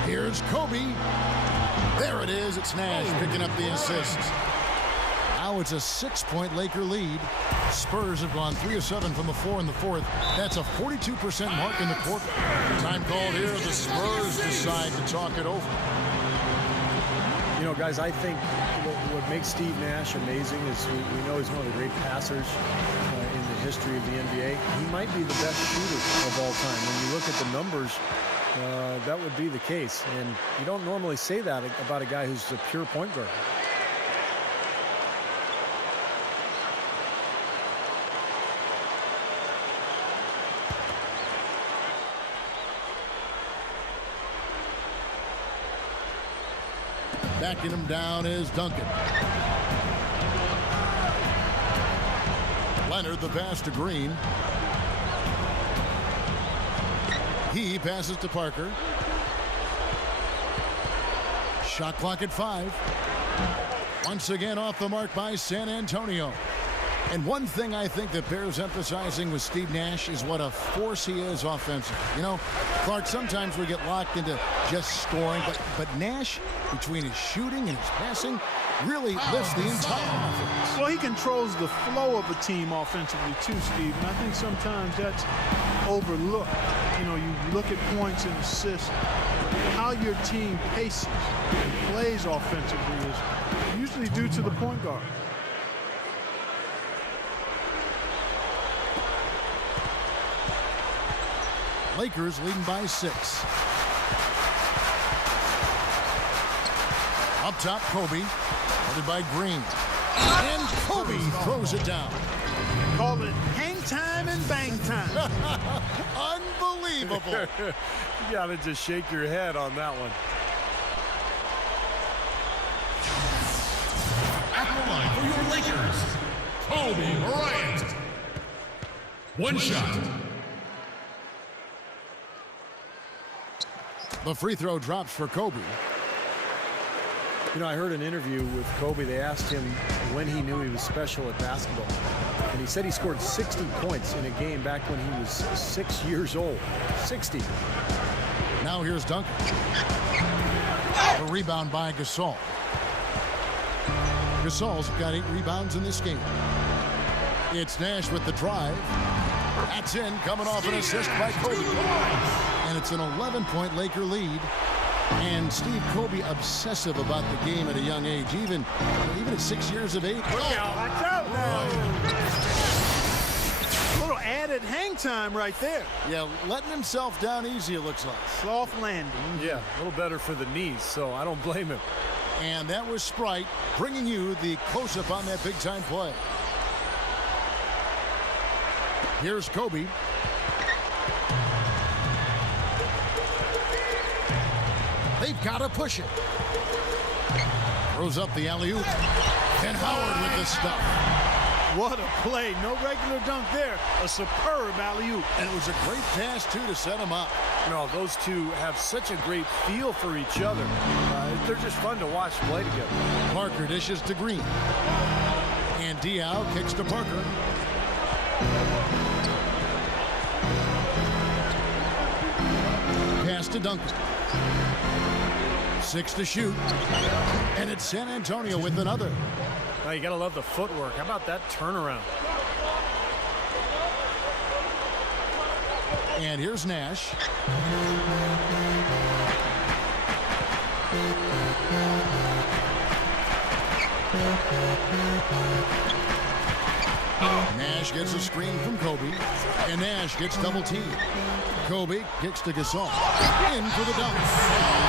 Here's Kobe. There it is. It's Nash picking up the assist. Now it's a 6-point Laker lead. Spurs have gone 3 of 7 from the floor in the fourth. That's a 42% mark in the quarter. Time called here. The Spurs decide to talk it over. You know, guys, I think what makes Steve Nash amazing is we know he's one of the great passers in the history of the NBA. He might be the best shooter of all time. When you look at the numbers, that would be the case. And you don't normally say that about a guy who's a pure point guard. Backing him down is Duncan. Leonard, the pass to Green. He passes to Parker. Shot clock at 5. Once again off the mark by San Antonio. And one thing I think that bears emphasizing with Steve Nash is what a force he is offensively. You know, Clark, sometimes we get locked into just scoring, but Nash, between his shooting and his passing, really lifts the entire offense. Well, he controls the flow of a team offensively too, Steve, and I think sometimes that's overlooked. You know, you look at points and assists, how your team paces and plays offensively is usually due to the point guard. Lakers leading by 6. Up top, Kobe, guarded by Green. And Kobe throws it down. Call it hang time and bang time. Unbelievable. You gotta just shake your head on that one. At the line for your Lakers, Kobe Bryant. One shot. The free throw drops for Kobe. You know, I heard an interview with Kobe. They asked him when he knew he was special at basketball. And he said he scored 60 points in a game back when he was 6 years old. 60. Now here's Duncan. A rebound by Gasol. Gasol's got 8 rebounds in this game. It's Nash with the drive. That's in, coming off an assist by Kobe. And it's an 11-point Laker lead. And Steve, Kobe obsessive about the game at a young age, even at 6 years of age. Watch out now. A little added hang time right there. Yeah, letting himself down easy, it looks like. Soft landing. Yeah, a little better for the knees, so I don't blame him. And that was Sprite bringing you the close-up on that big-time play. Here's Kobe. They've got to push it. Throws up the alley-oop. And Howard with the stuff. What a play. No regular dunk there. A superb alley-oop. And it was a great pass, too, to set him up. You know, those two have such a great feel for each other. They're just fun to watch play together. Parker dishes to Green. And Diaw kicks to Parker. Pass to Duncan. 6 to shoot. And it's San Antonio with another. Now you gotta love the footwork. How about that turnaround? And here's Nash. Nash gets a screen from Kobe. And Nash gets double teamed. Kobe kicks to Gasol. In for the dunk.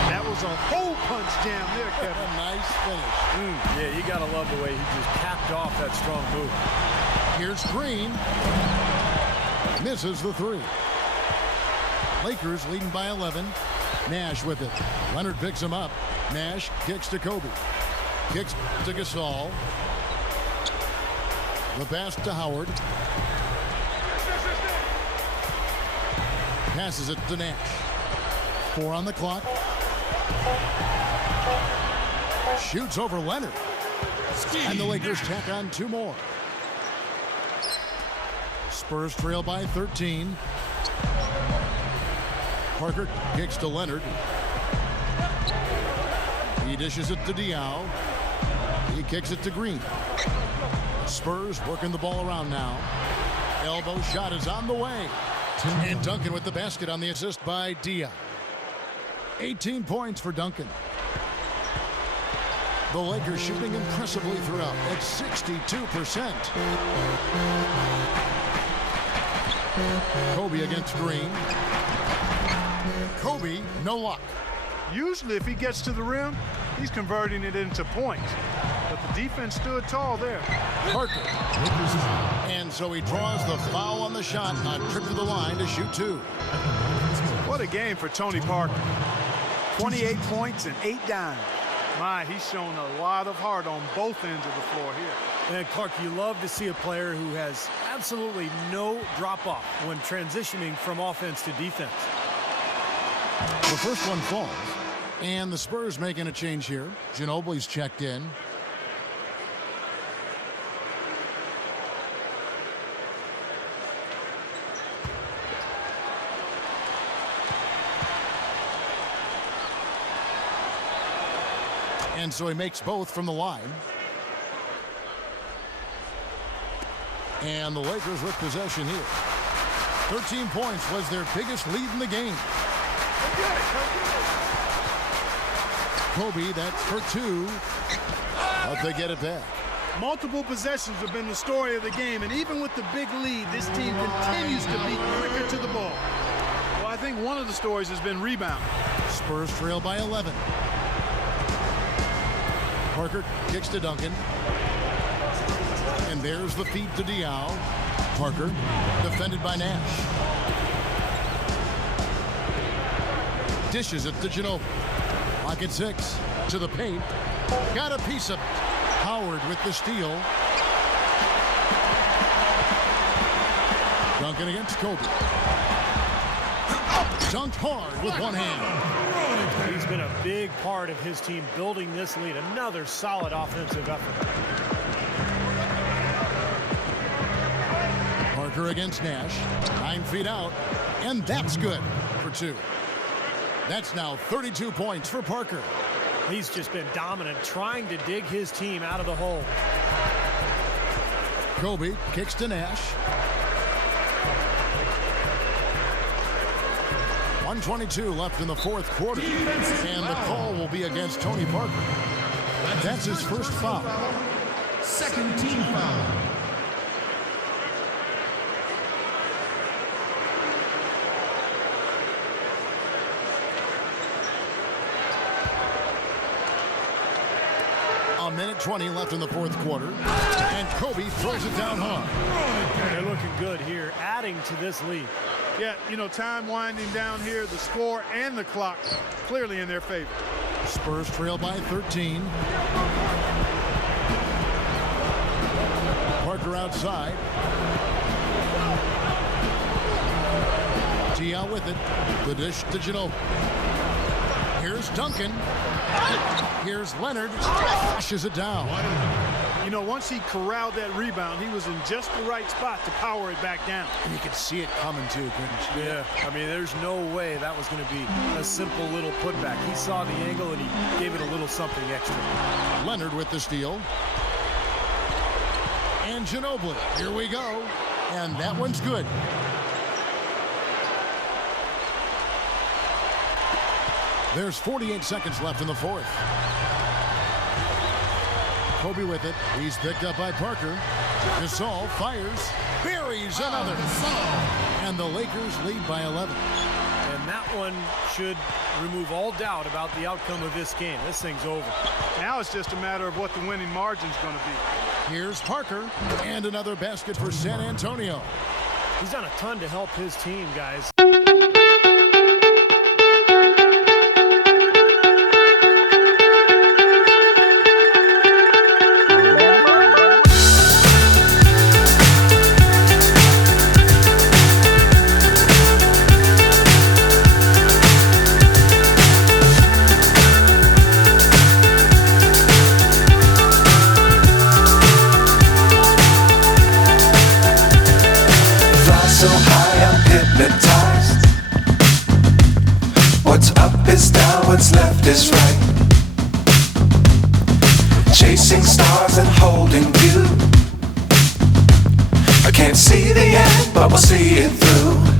That was a hole punch jam there, Kevin. A nice finish. Yeah, you gotta love the way he just capped off that strong move. Here's Green. Misses the 3. Lakers leading by 11. Nash with it. Leonard picks him up. Nash kicks to Kobe. Kicks to Gasol. The pass to Howard. Passes it to Nash. 4 on the clock. Shoots over Leonard. And the Lakers tack on 2 more. Spurs trail by 13. Parker kicks to Leonard. He dishes it to Diaw. He kicks it to Green. Spurs working the ball around now. Elbow shot is on the way. And Duncan with the basket on the assist by Diaw. 18 points for Duncan. The Lakers shooting impressively throughout at 62%. Kobe against Green. Kobe, no luck. Usually if he gets to the rim, he's converting it into points. But the defense stood tall there. Parker. And so he draws the foul on the shot, a trip to the line to shoot 2. What a game for Tony Parker. 28 points and 8 dimes. My, he's shown a lot of heart on both ends of the floor here. And Clark, you love to see a player who has absolutely no drop-off when transitioning from offense to defense. The first one falls. And the Spurs making a change here. Ginobili's checked in. And so he makes both from the line. And the Lakers with possession here. 13 points was their biggest lead in the game. Kobe, that's for 2. But they get it back. Multiple possessions have been the story of the game, and even with the big lead, this team continues to be quicker to the ball. Well, I think one of the stories has been rebound. Spurs trail by 11. Parker kicks to Duncan. And there's the feed to Diaw. Parker, defended by Nash. Dishes it to Ginobili. Pocket 6 to the paint. Got a piece of it. Howard with the steal. Duncan against Kobe. Dunked hard with one hand. He's been a big part of his team building this lead. Another solid offensive effort. Parker against Nash. 9 feet out. And that's good for 2. That's now 32 points for Parker. He's just been dominant, trying to dig his team out of the hole. Kobe kicks to Nash. 1:22 left in the fourth quarter. And the call will be against Tony Parker. That's his first foul. Second team foul. A minute 20 left in the fourth quarter. And Kobe throws it down hard. They're looking good here, adding to this lead. Yeah, you know, time winding down here, the score and the clock clearly in their favor. Spurs trail by 13. Parker outside. Gia with it. The dish to Ginobili. Here's Duncan. Here's Leonard. Flushes it down. You know, once he corralled that rebound, he was in just the right spot to power it back down. And you could see it coming too, couldn't you? Yeah, I mean, there's no way that was going to be a simple little putback. He saw the angle and he gave it a little something extra. Leonard with the steal. And Ginobili. Here we go. And that one's good. There's 48 seconds left in the fourth. Kobe with it. He's picked up by Parker. Gasol fires. Buries another. And the Lakers lead by 11. And that one should remove all doubt about the outcome of this game. This thing's over. Now it's just a matter of what the winning margin's going to be. Here's Parker. And another basket for San Antonio. He's done a ton to help his team, guys. So high I'm hypnotized. What's up is down, what's left is right. Chasing stars and holding you. I can't see the end, but we'll see it through.